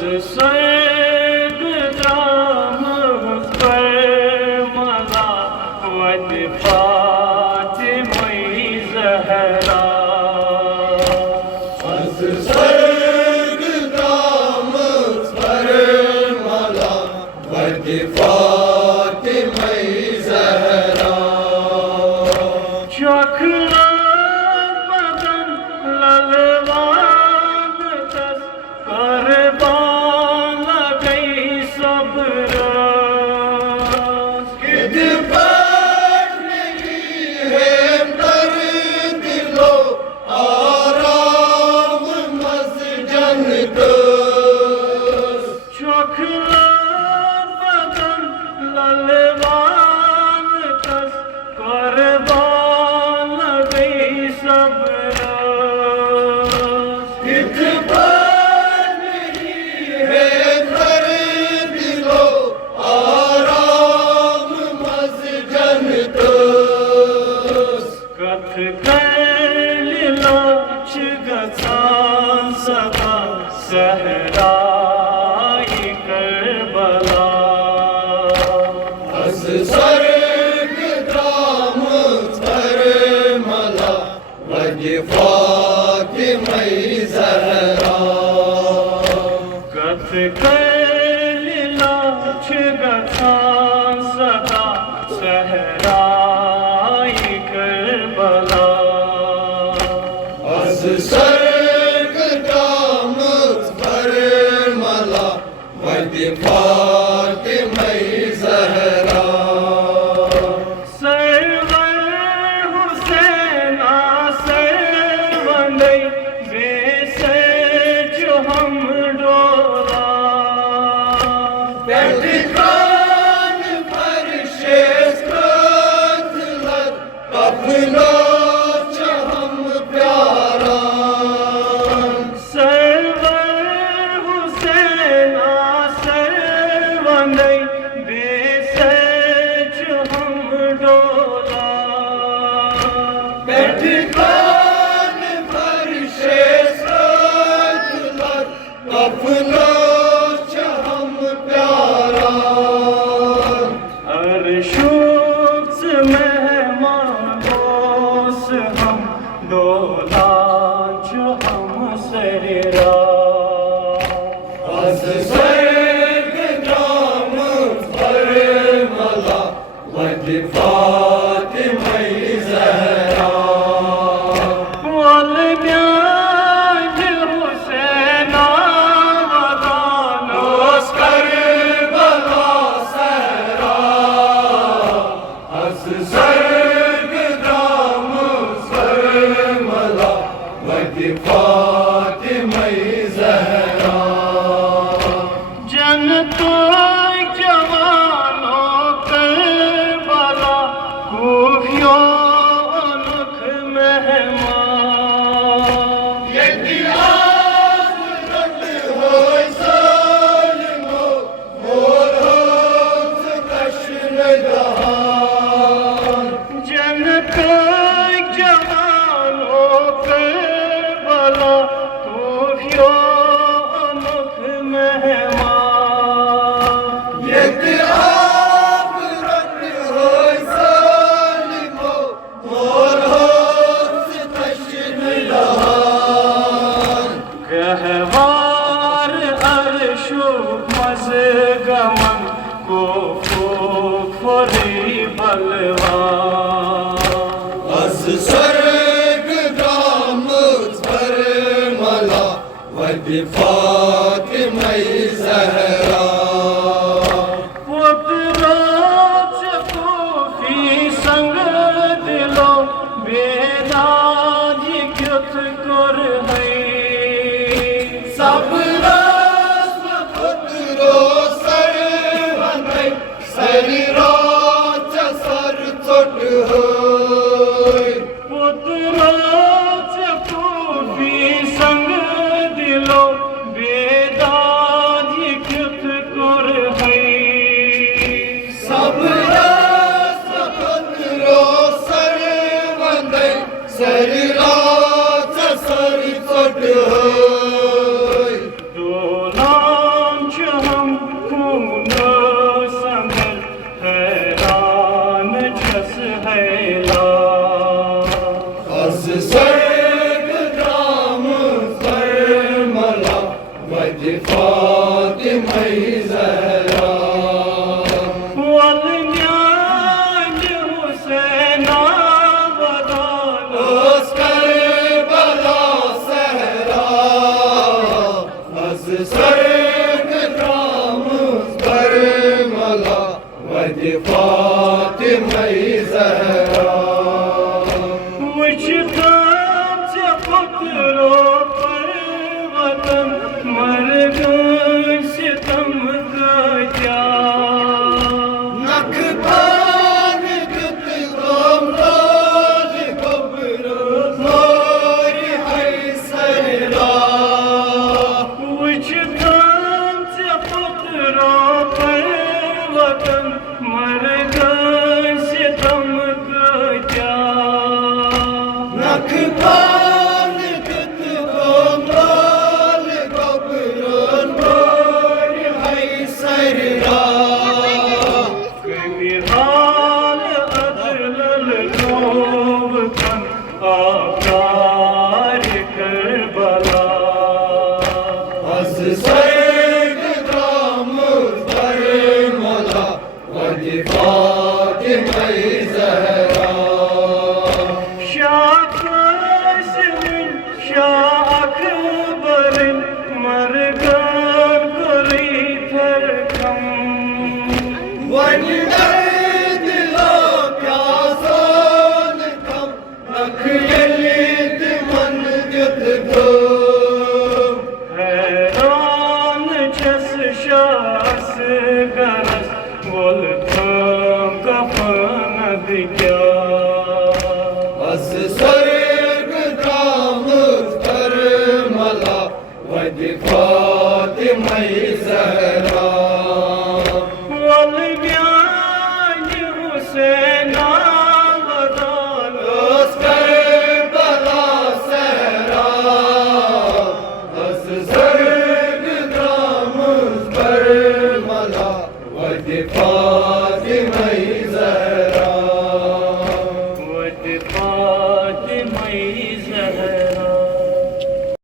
स्वर्ग राम पर मला वद फातिमा ज़हरा स्वर्ग राम पर मला वद फातिमा ज़हरा चखला बदन ललवान तस करबान गई सब रास किद पर नहीं है दर्द लो आराम मस्जन को चखला बदन ललवान तस करबान गई सब रास किद पर नहीं है दर्द लो आराम मस्जन को कथ लाच गसान सदा सहराई करबला स्वर्ग राम पर मला वद फातिमा ज़हरा कथ लाच गसान सदा सहराई करबला स्वर्ग राम पर मला वद फातिमा ज़हरा सरवर हुसैना सरवंदई बेसे जो हम डोरा बैठकान पर शेष लग अपना हम प्यारा सरवर हुसैना सरवंदई बेसे जो हम डोरा बैठकान पर शेष लग अपना हम प्यारा अरशुक्स मेहमान दोस हम डोला जो हम सहरा स्वर्ग राम पर मला वद फातिमा ज़हरा बोल न्याज हुसैना वदानोस करबला सहरा स्वर्ग राम पर मला वद फातिमा ज़हरा जन तो जवानों करबला खूफियों अनख मेहमान यदि आज़रत होय सालिमो मोर होत कश्न दहान जन तो जवानों करबला खूफियों अनख मेहमान यदि आज़रत होय सालिमो मोर होत कश्न दहान गहवार अर्शो मज़गमन को फोरी बलवान स्वर्ग राम पर मला वद फातिमा ज़हरा पुत्रो चकोफी संग दिलो बेदाज क्युत कर है सब रास पुत्रो सर वंदई शरीरा सर चोट होय पुत्रो चकोफी संग दिलो बेदाज क्युत कर है सब रास पुत्रो सर वंदई शरीरा सर चोट होय वजह फातिमा ज़हरा वलन्यान हुसैना बदाल उस करबला सहरा अज़ सर्ग रामुज़ करबला वजह फातिमा ज़हरा आकार करबला अज़ सर्ग रामुज़ करबला वजह फातिमा ज़हरा शाह कासिम शाह अकबर मरगान कोरी थरकम अज़ सर्ग रामुज़ करबला वजह फातिमा ज़हरा वलन्यान हुसैना बदाल उस करबला सहरा अज़ सर्ग रामुज़ करबला वजह